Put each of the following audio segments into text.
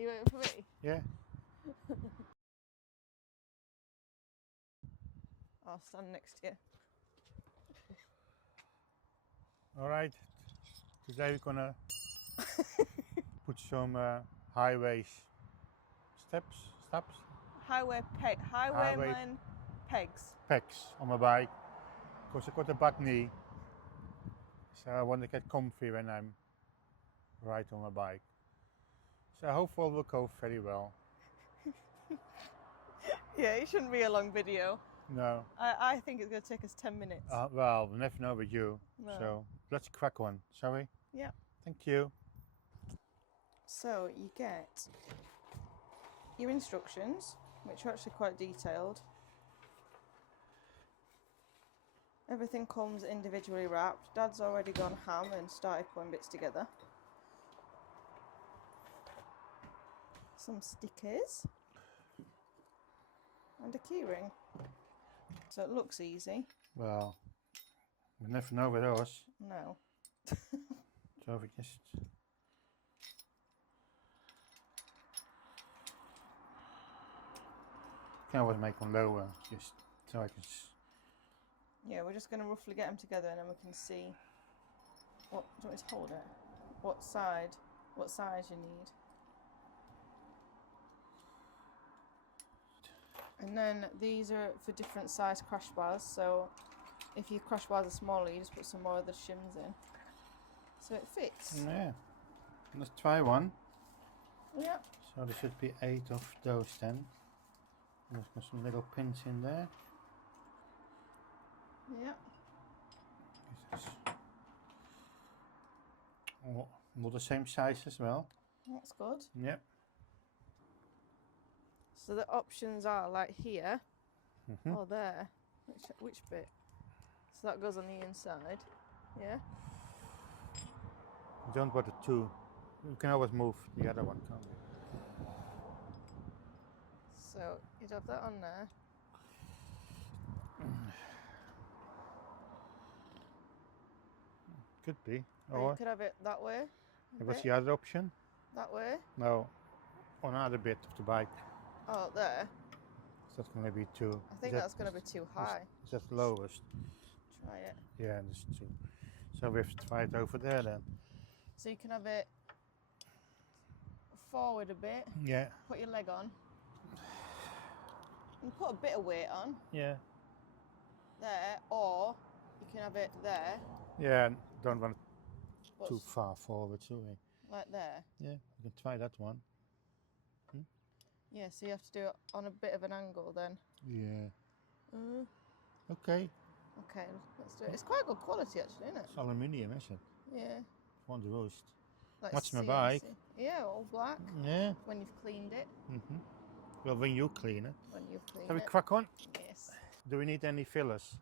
You waiting for me? Yeah. I'll stand next to you. Alright, today we're gonna put some highway steps, Highwayman pegs. pegs on my bike, because I got a bad knee, so I want to get comfy when I'm right on my bike. So hopefully it will go very well. Yeah, it shouldn't be a long video. No. I think it's going to take us 10 minutes. Well, we'll never know with you. No. So let's crack on, shall we? Yeah. Thank you. So you get your instructions, which are actually quite detailed. Everything comes individually wrapped. Dad's already gone ham and started putting bits together. Some stickers. And a keyring. So it looks easy. Well, we never know with us. No. So we just... can always make them lower, just so I can... Yeah, we're just going to roughly get them together and then we can see what, do you want me to hold it? What size you need. And then these are for different size crash bars, so if your crash bars are smaller, you just put some more of the shims in. So it fits. Yeah. Let's try one. Yeah. So there should be 8 of those then. There's got some little pins in there. Yeah. All the same size as well. That's good. Yep. So the options are like here or there. Which bit? So that goes on the inside. Yeah. Don't bother two. You can always move the other one, can't you? So you'd have that on there. Could be. Or Or you could have it that way. what's the other option? That way. No, on another bit of the bike. Oh, there. So that's going to be two. I think that's going to be too high. Is that lowest? Try it. Yeah, there's two. So we have to try it over there then. So you can have it forward a bit. Yeah. Put your leg on. And put a bit of weight on. Yeah. There, or you can have it there. Yeah, don't want it too far forward, so we. Like there. Yeah, we can try that one. Yeah, so you have to do it on a bit of an angle then. Yeah. Okay. Okay, let's do it. It's quite good quality actually, isn't it? It's aluminium, isn't it? Yeah. One roast. Like What's my CNC. bike? Yeah, all black. Yeah. When you've cleaned it. Well, when you clean it. When you've cleaned Shall we it. crack on? Yes. Do we need any fillers?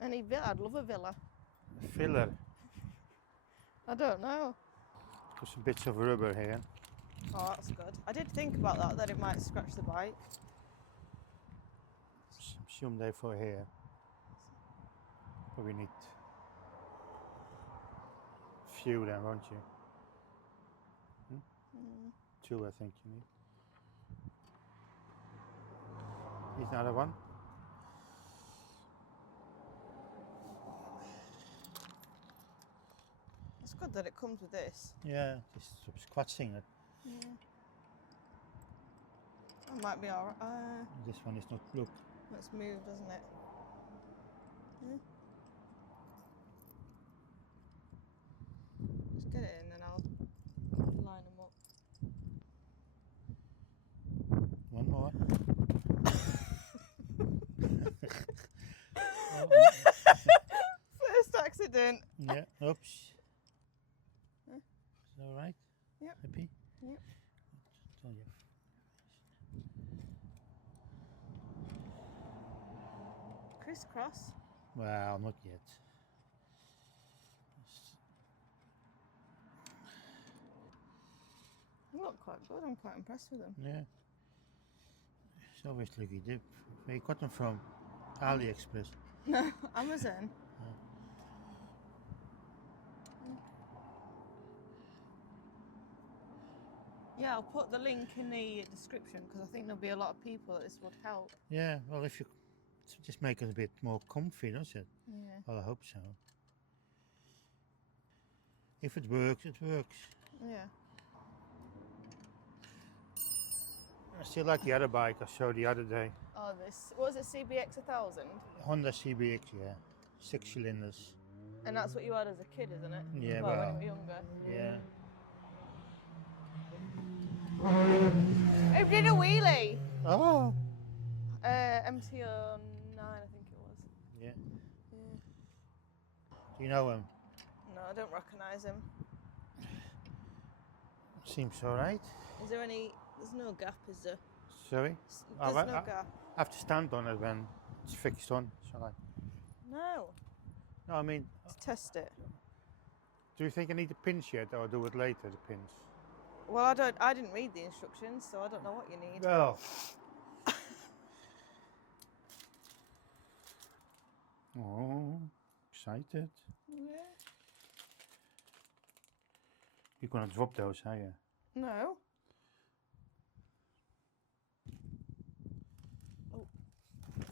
Any villa? I'd love a villa. Filler. I don't know. Put some bits of rubber here. Oh, that's good. I did think about that it might scratch the bike. Assume they for here. But we need few then, won't you? Two, I think you need. Here's another one. It's good that it comes with this. Yeah, just scratching it. Yeah. That might be alright. This one is not, look. It's moved, doesn't it? Yeah. Just get it in and I'll line them up. One more. First accident. Yeah, oops. Is that alright? Yep. Happy? Yep. Tell you. Crisscross. Well, not yet. They look quite good. I'm quite impressed with them. Yeah. It's always lucky dip. Where you got them from? AliExpress. No, Amazon. Yeah, I'll put the link in the description because I think there'll be a lot of people that this would help. Yeah, well, if you just make it a bit more comfy, does it? Yeah. Well, I hope so. If it works, it works. Yeah. I still like the other bike I showed the other day. Oh, this what was it? CBX 1000, Honda CBX, yeah, 6 cylinders. and that's what you had as a kid, isn't it? Yeah, well, when well, you were younger. yeah. Who did a wheelie? Oh. MT09, I think it was. Yeah. Yeah. Do you know him? No, I don't recognise him. Seems alright. Is there any? There's no gap, is there? Sorry? There's I no gap. have to stand on it when it's fixed on, shall I? No. No, I mean, To test it. do you think I need the pins yet, or do it later, the pins? Well, I didn't read the instructions, so I don't know what you need. Well. Oh, excited. Yeah. You're gonna drop those, are you? No. Oh,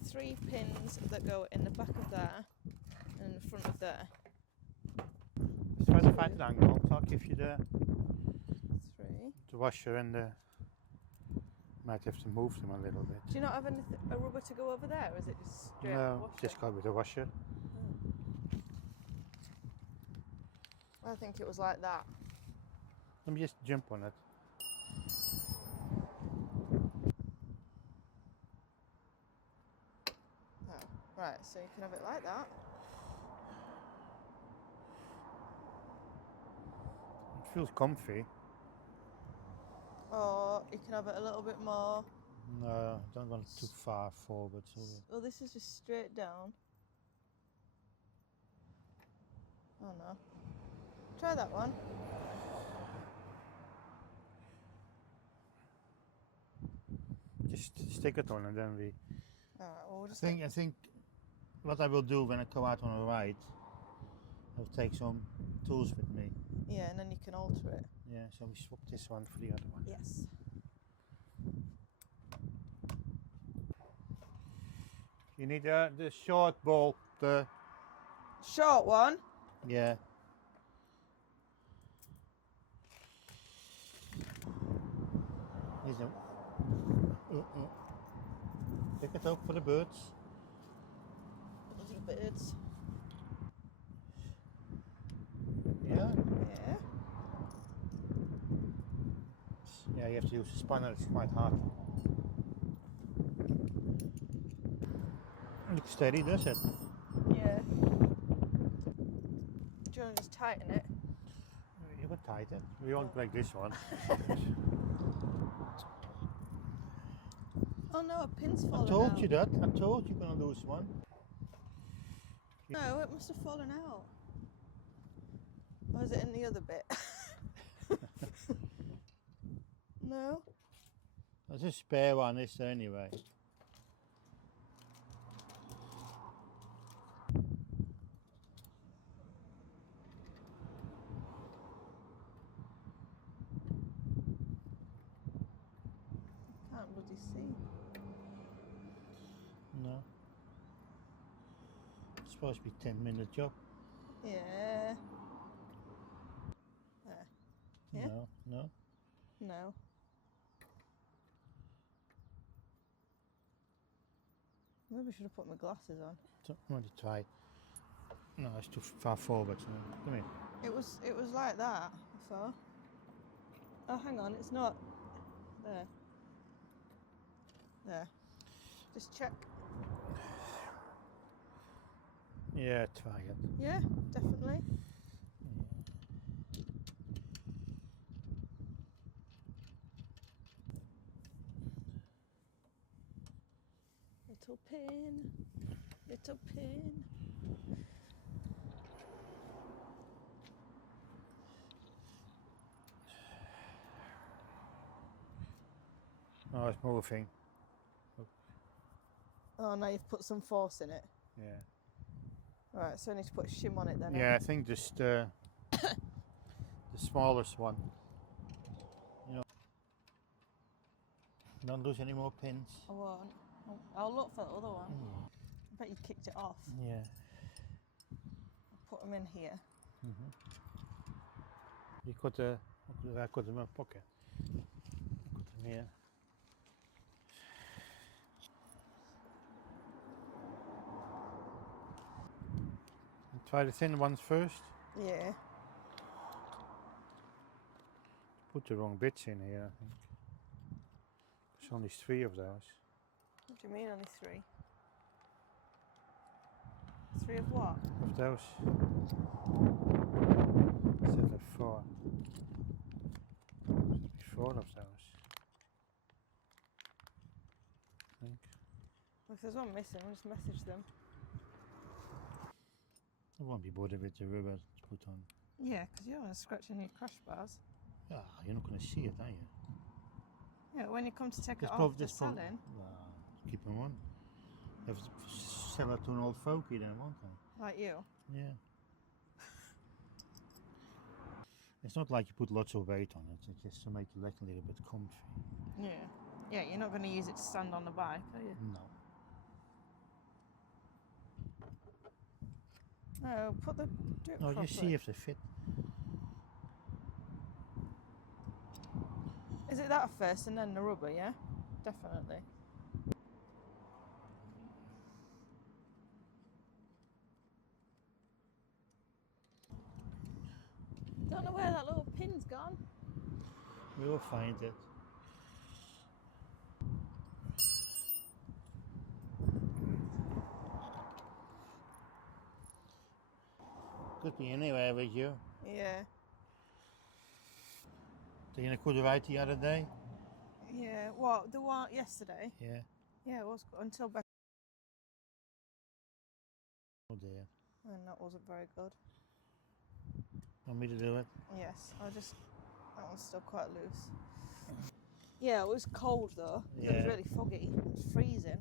3 pins that go in the back of there and in the front of there. Let's try to find an angle. So I'll give you the 3. washer and the. Might have to move them a little bit. Do you not have a rubber to go over there, or is it just straight No, washer? just go with the washer. I think it was like that. Let me just jump on it. Oh, right, so you can have it like that. It feels comfy. Or you can have it a little bit more. No, I don't want it too far forward. So Oh, this is just straight down. Oh no. Try that one. just stick it on and then we. Alright, well, we'll just I think what I will do when I go out on a ride, I'll take some tools with me. yeah, and then you can alter it. Yeah, so we swap this one for the other one. Yes. You need the short bolt. Short one. Yeah. Here's a. Pick it up for the birds. Bloody birds. Yeah. Yeah. Yeah, you have to use the spanner. It's quite hard. Looks steady, does it? Yeah. Do you want to just tighten it? You can tighten it. We won't break this one. Oh no, a pin's I fallen told out. you that. I told you gonna lose one. No, it must have fallen out. Or is it in the other bit? No? There's a spare one, is there anyway? Can't bloody see. No. It's supposed to be 10-minute job. Yeah. There. Yeah? No, no. No. Maybe I should have put my glasses on. I want to try. No, it's too far forward. So come here. It was like that, I thought. Oh, hang on, it's not. There. There. Just check. Yeah, try it. Yeah, definitely. Little pin. Little pin. Oh, it's moving. Oh, now you've put some force in it. Yeah. Right, so I need to put a shim on it then. Yeah, I think just the smallest one. You know. Don't lose any more pins. I won't. I'll look for the other one. I bet you kicked it off. Yeah. I'll put them in here. You could, I put them in my pocket. Put them here. Try the thin ones first. Yeah. Put the wrong bits in here, I think. There's only 3 of those. What do you mean only 3? 3 of what? Of those. Instead of 4. Should be 4 of those. I think. Well, if there's one missing, we'll just message them. I won't be bothered with the rubber to put on. Yeah, because you don't want to scratch any crash bars. Ah, you're not going to see it, are you? Yeah, when you come to take it off the selling. Keep them on. Have to sell it to an old folkie then, won't they? Like you? Yeah. It's not like you put lots of weight on it, it's just to make your leg a little bit comfy. Yeah. Yeah, you're not going to use it to stand on the bike, are you? No. No, do it No, properly. you see if they fit. Is it that first and then the rubber, yeah? Definitely. Don't know where that little pin's gone. We will find it. Could be anywhere with you. Yeah. Did you good ride the other day? Yeah. What? The one yesterday? Yeah. Yeah, it was until back. Oh dear. And that wasn't very good. Want me to do it? Yes, that one's still quite loose. Yeah, it was cold though. It was Yeah. really foggy. It was freezing.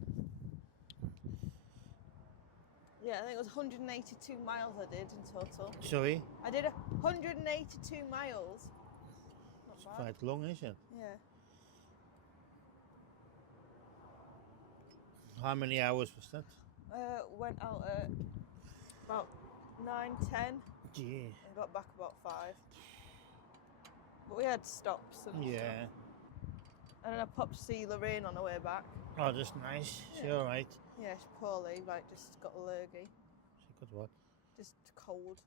Yeah, I think it was 182 miles I did in total. Sorry? I did 182 miles. It's Not bad. quite long, isn't it? Yeah. How many hours was that? Went out at about 9:10 Gee. and got back about 5. But we had stops and Yeah. stuff. And then I popped to see Lorraine on the way back. Oh, that's nice. She Yeah. alright? Yeah, she's poorly, like just got a lurgy. She got what? Just cold.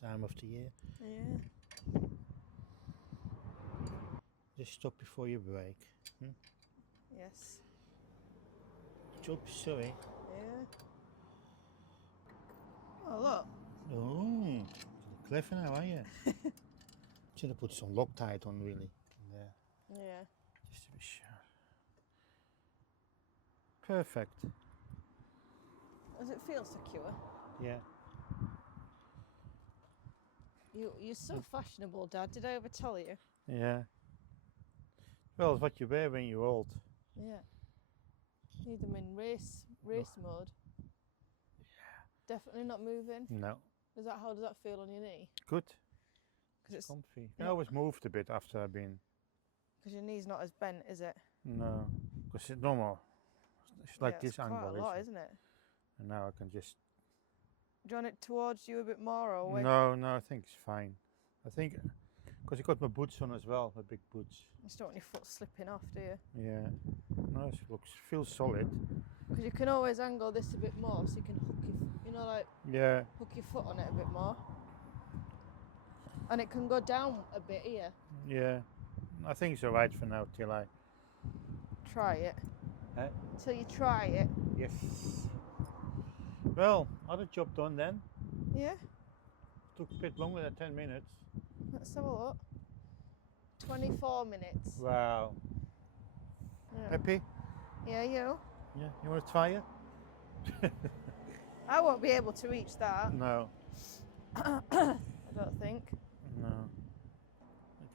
Time of the year. Yeah. Just stop before you break. Yes. Oops, sorry. Yeah. Oh look. Oh, clever now, are you? Should have put some Loctite on, really. There, Yeah. just to be sure. Perfect. Does it feel secure? Yeah. You're so fashionable, Dad. Did I ever tell you? Yeah. Well, it's what you wear when you're old. Yeah. Need them in race mode. Definitely not moving. No. How does that feel on your knee? Good. Because it's Comfy. Yeah. I always moved a bit after I've been. because your knee's not as bent, is it? No. Because it's normal. It's like Yeah, this it's quite angle, a lot, isn't it? isn't it? And now I can just. Do you want it towards you a bit more or away? No, I think it's fine. I think. Because I got my boots on as well, my big boots. You just don't want your foot slipping off, do you? Yeah. No, it feels solid. Because you can always angle this a bit more, so you can hook Yeah. hook your foot on it a bit more. And it can go down a bit here. Yeah. I think it's alright for now till I. Try it. Eh? Till you try it. Yes. Well, other job done then. Yeah. Took a bit longer than 10 minutes. Let's have a look. 24 minutes. Wow. Yeah. Happy? Yeah, you? Yeah. You want to try it? I won't be able to reach that. No. I don't think. No.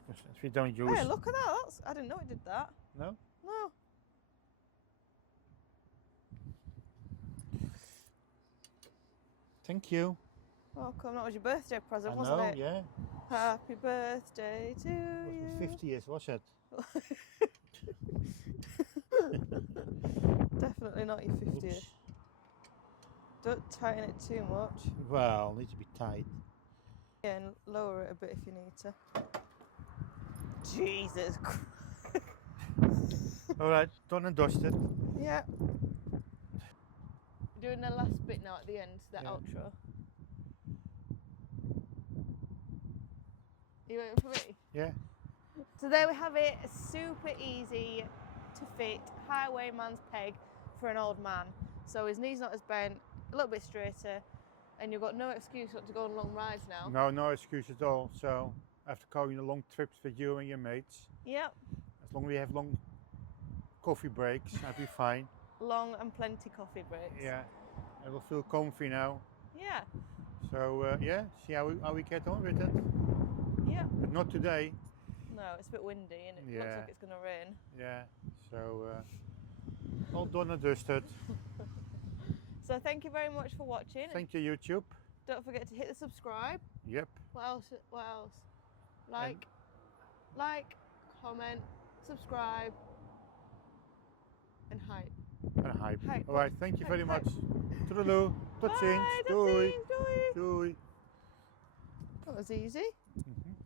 Because if you don't use. Hey, look at that. I didn't know it did that. No? No. Thank you. Welcome. That was your birthday present, I wasn't know, it? yeah. Happy birthday to It was you. my 50th, was it? Definitely not your 50th. Oops. Don't tighten it too much. Well, needs to be tight. Yeah, and lower it a bit if you need to. Jesus Christ. Alright, done and dusted. Yeah. Doing the last bit now at the end, the Yeah. outro. You waiting for me? Yeah. So there we have it, super easy to fit highwayman's peg for an old man. So his knee's not as bent, a little bit straighter, and you've got no excuse not to go on long rides now. No excuse at all. So after going on long trips with you and your mates, Yep, as long as we have long coffee breaks, I'll be fine. long and plenty coffee breaks. Yeah, I will feel comfy now. Yeah, So yeah, see how we get on with it. yeah. But not today. No, it's a bit windy and it looks Yeah. like it's going to rain. Yeah. So all done and dusted. So thank you very much for watching. Thank you, YouTube. Don't forget to hit the subscribe. Yep. What else? What else? Like, comment, subscribe, and hype. And hype. Hype. All right. Thank you very Hype. much. Toodaloo. Tot Bye, ziens. tot Doei. ziens, doei. Doei. That was easy. Mhm.